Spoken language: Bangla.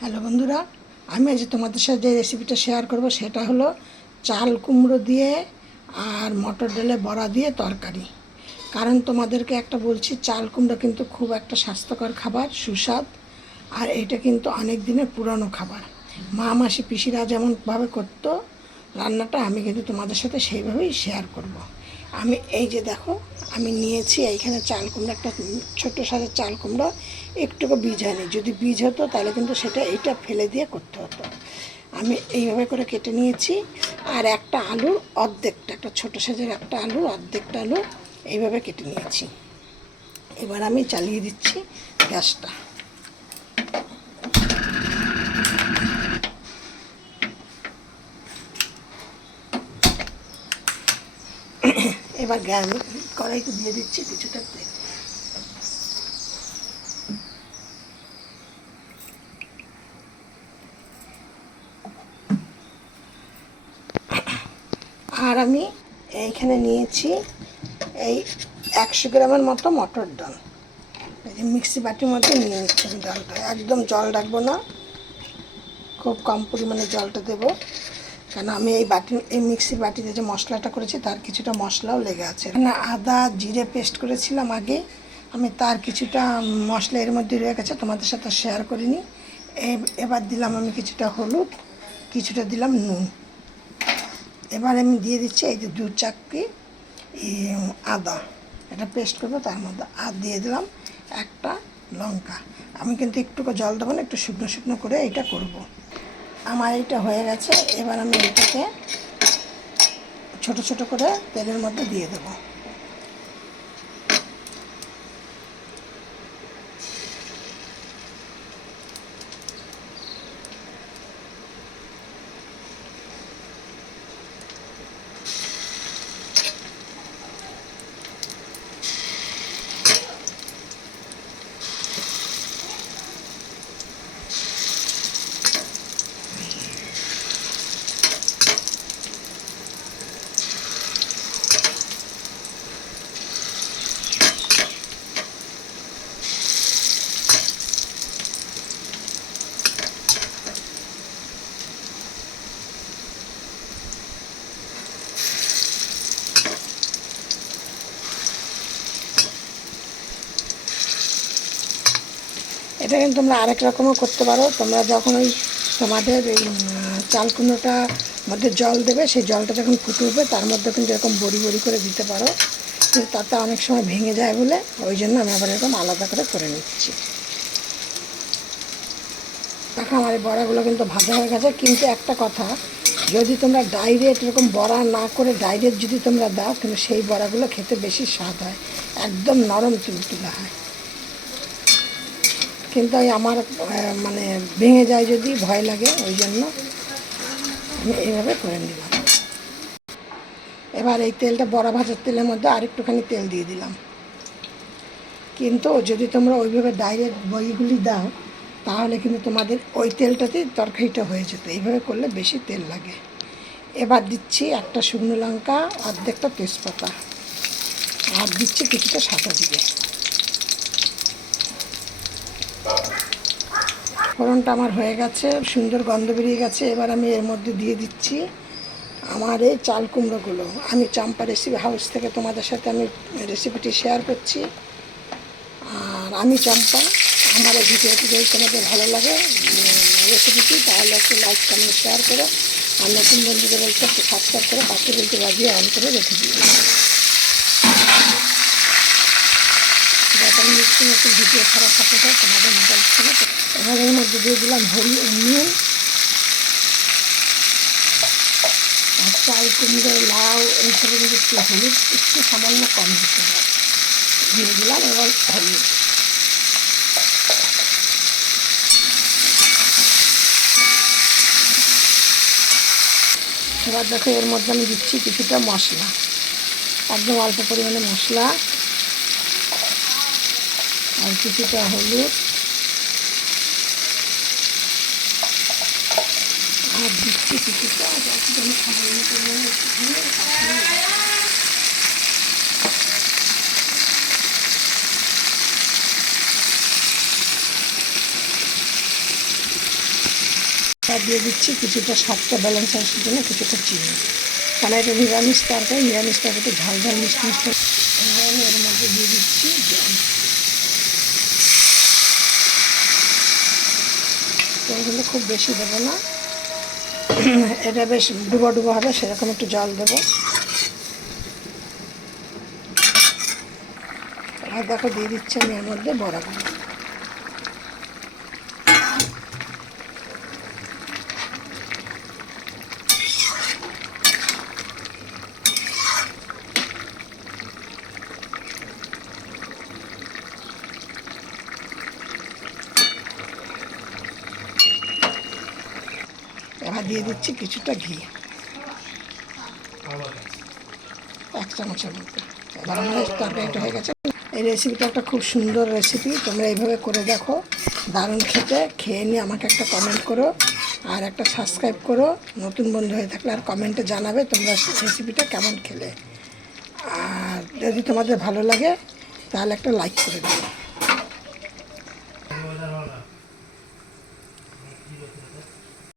হ্যালো বন্ধুরা, আমি আজ তোমাদের সাথে যে রেসিপিটা শেয়ার করব সেটা হলো চাল কুমড়ো দিয়ে আর মটর ডালে বড়া দিয়ে তরকারি। কারণ তোমাদেরকে একটা বলছি, চাল কুমড়ো কিন্তু খুব একটা স্বাস্থ্যকর খাবার, সুস্বাদ। আর এটা কিন্তু অনেক দিনের পুরনো খাবার। মা মাসি পিসিরা যেমনভাবে করতো রান্নাটা, আমি কিন্তু তোমাদের সাথে সেইভাবেই শেয়ার করব। আমি এই যে দেখো, আমি নিয়েছি এইখানে চাল কুমড়ো, একটা ছোট্ট সাইজের চাল কুমড়ো, একটুকু বীজ হয়নি। যদি বীজ হতো তাহলে কিন্তু সেটা এইটা ফেলে দিয়ে করতে হতো। আমি এইভাবে করে কেটে নিয়েছি। আর একটা আলুর অর্ধেকটা, একটা ছোটো সাইজের একটা আলুর অর্ধেকটা আলু এইভাবে কেটে নিয়েছি। এবার আমি চালিয়ে দিচ্ছি গ্যাসটা। এবার কড়াইতে দিয়ে দিচ্ছি কিছুটা তেল। আর আমি এইখানে নিয়েছি এই 100 গ্রামের মতো মটর ডাল। এই যে মিক্সি বাটির মধ্যে নিয়ে নিচ্ছি আমি ডালটা। একদম জল রাখবো না, খুব কম পরিমাণে জলটা দেবো। কেন আমি এই মিক্সির বাটিতে যে মশলাটা করেছি তার কিছুটা মশলাও লেগে আছে। না, আদা জিরে পেস্ট করেছিলাম আগে, আমি তার কিছুটা মশলা এর মধ্যে রয়ে গেছে, তোমাদের সাথে শেয়ার করিনি। এবার দিলাম আমি কিছুটা হলুদ, কিছুটা দিলাম নুন। এবার আমি দিয়ে দিচ্ছি এই যে 2 চামচ আদা, এটা পেস্ট করবো তার মধ্যে। আর দিয়ে দিলাম একটা লঙ্কা। আমি কিন্তু একটুকু জল দেবো না, একটু শুকনো শুকনো করে এটা করব। আমার এটা হয়ে গেছে। এবার আমি এটাকে ছোট ছোট করে তেলের মধ্যে দিয়ে দেবো। এটা কিন্তু তোমরা আরেক রকমও করতে পারো। তোমরা যখন ওই তোমাদের এই চাল কুমড়োটা মধ্যে জল দেবে, সেই জলটা যখন ফুটে উঠবে তার মধ্যে কিন্তু এরকম বড়ি বড়ি করে দিতে পারো। কিন্তু তাতে অনেক সময় ভেঙে যায় বলে ওই জন্য আমি আবার এরকম আলাদা করে নিচ্ছি। দেখো আমার এই বড়াগুলো কিন্তু ভাজা হয়ে গেছে। কিন্তু একটা কথা, যদি তোমরা ডাইরেক্ট এরকম বড়া না করে ডাইরেক্ট যদি তোমরা দাও, কিন্তু সেই বড়াগুলো খেতে বেশি স্বাদ হয়, একদম নরম তুলতুলে হয়। কিন্তু আমার মানে ভেঙে যায় যদি, ভয় লাগে, ওই জন্য আমি এইভাবে করে নিলাম। এবার এই তেলটা, বড়া ভাজার তেলের মধ্যে আরেকটুখানি তেল দিয়ে দিলাম। কিন্তু যদি তোমরা ওইভাবে ডাইরেক্ট বড়িগুলি দাও তাহলে কিন্তু তোমাদের ওই তেলটাতেই তরকারিটা হয়ে যেত। এইভাবে করলে বেশি তেল লাগে। এবার দিচ্ছি একটা শুকনো লঙ্কা, অর্ধেকটা তেজপাতা, আর দিচ্ছি কিছুটা সাদা জিরে। ফোড়নটা আমার হয়ে গেছে, সুন্দর গন্ধ বেরিয়ে গেছে। এবার আমি এর মধ্যে দিয়ে দিচ্ছি আমার এই চাল কুমড়োগুলো। আমি চাম্পা রেসিপি হাউস থেকে তোমাদের সাথে আমি রেসিপিটি শেয়ার করছি। আর আমি চাম্পা। আমার এই ভিডিওটি যদি তোমাদের ভালো লাগে রেসিপিটি, তাহলে একটু লাইক কমেন্ট শেয়ার করো। আর নতুন বন্ধুদের বলতে একটু সাবস্ক্রাইব করে পাশে বলতে বাজিয়ে অন করে রেখে দিই, যাতে আমি নিত্য নতুন ভিডিও ছাড়ার সাথে সাথে তোমাদের মোবাইল ফোনে। এবার এর মধ্যে দিয়ে দিলাম নুন, আর চাল কুমড়ো লাউ এইসবে কিন্তু একটু হলুদ একটু সামান্য কম দিতে হয়, দিয়ে দিলাম এবার হলুদ। এবার দেখো এর মধ্যে আমি দিচ্ছি কিছুটা মশলা, একদম অল্প পরিমাণে মশলা, আর কিছুটা হলুদ, আর দিচ্ছি কিছুটা সামান্য পরিমাণে আর দিয়ে দিচ্ছি কিছুটা স্বাদটা ব্যালেন্স আসার জন্য কিছুটা চিনি, কারণ এটা নিরামিষ তরকারি, নিরামিষ তরকারিতে ঝাল ঝাল মিষ্টি মিষ্টি। এবার আমি এর মধ্যে দিয়ে দিচ্ছি জল। জল কিন্তু খুব বেশি দেবো না, এটা বেশ ডুবো ডুবো হবে, সেরকম একটু জল দেবো। আর দেখো দিয়ে দিচ্ছি আমি এর মধ্যে বড়াগুলো। এবার দিয়ে দিচ্ছি কিছুটা ঘি, 1 চামচের মতো। এবার আমাদের তরকারিটা হয়ে গেছে। এই রেসিপিটা একটা খুব সুন্দর রেসিপি, তোমরা এইভাবে করে দেখো, দারুণ খেতে। খেয়ে নিয়ে আমাকে একটা কমেন্ট করো আর একটা সাবস্ক্রাইব করো নতুন বন্ধু হয়ে থাকলে, আর কমেন্টে জানাবে তোমরা রেসিপিটা কেমন খেলে। আর যদি তোমাদের ভালো লাগে তাহলে একটা লাইক করে দিও।